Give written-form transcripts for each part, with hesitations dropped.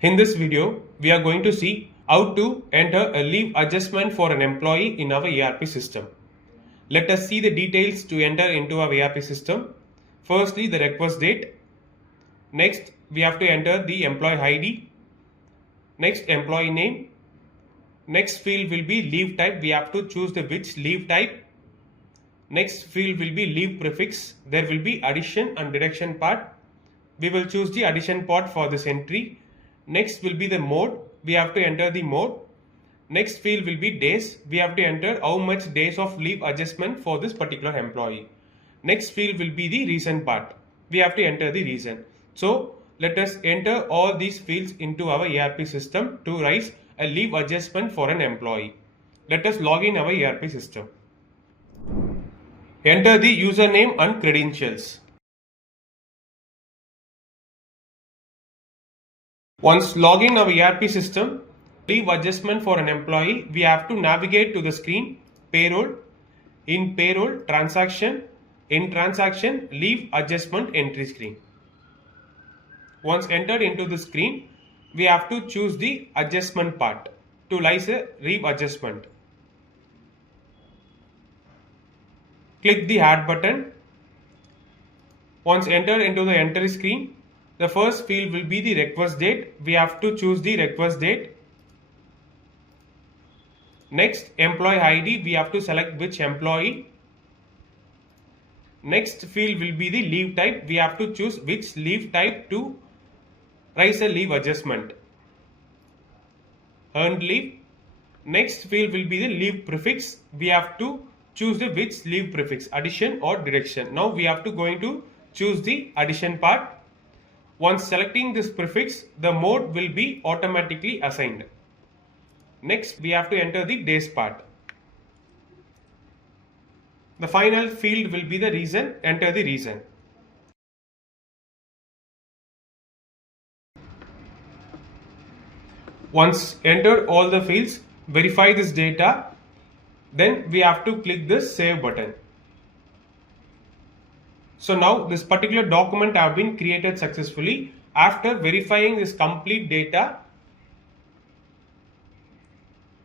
In this video, we are going to see how to enter a leave adjustment for an employee in our ERP system. Let us see the details to enter into our ERP system. Firstly, the request date. Next, we have to enter the employee ID. Next, employee name. Next field will be leave type. We have to choose the which leave type. Next field will be leave prefix. There will be addition and deduction part. We will choose the addition part for this entry. Next will be the mode. We have to enter the mode. Next field will be days. We have to enter how much days of leave adjustment for this particular employee. Next field will be the reason part. We have to enter the reason. So let us enter all these fields into our ERP system to raise a leave adjustment for an employee. Let us log in our ERP system. Enter the username and credentials. Once log in our ERP system, leave adjustment for an employee, we have to navigate to the screen payroll, in payroll transaction, in transaction leave adjustment entry screen. Once entered into the screen, we have to choose the adjustment part to raise a leave adjustment. Click the add button. Once entered into the entry screen, the first field will be the request date. We have to choose the request date. Next, employee ID. We have to select which employee. Next field will be the leave type. We have to choose which leave type to raise a leave adjustment. Earned leave. Next field will be the leave prefix. We have to choose the which leave prefix, addition or deduction. Now we have to going to choose the addition part. Once selecting this prefix, the mode will be automatically assigned. Next, we have to enter the days part. The final field will be the reason. Enter the reason. Once entered all the fields, verify this data. Then we have to click this save button. So now this particular document have been created successfully. After verifying this complete data,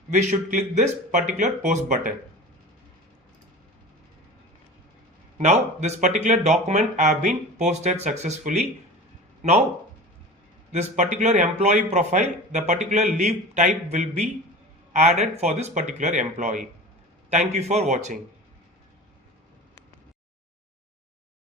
we should click this particular post button. Now this particular document have been posted successfully. Now this particular employee profile, the particular leave type will be added for this particular employee. Thank you for watching.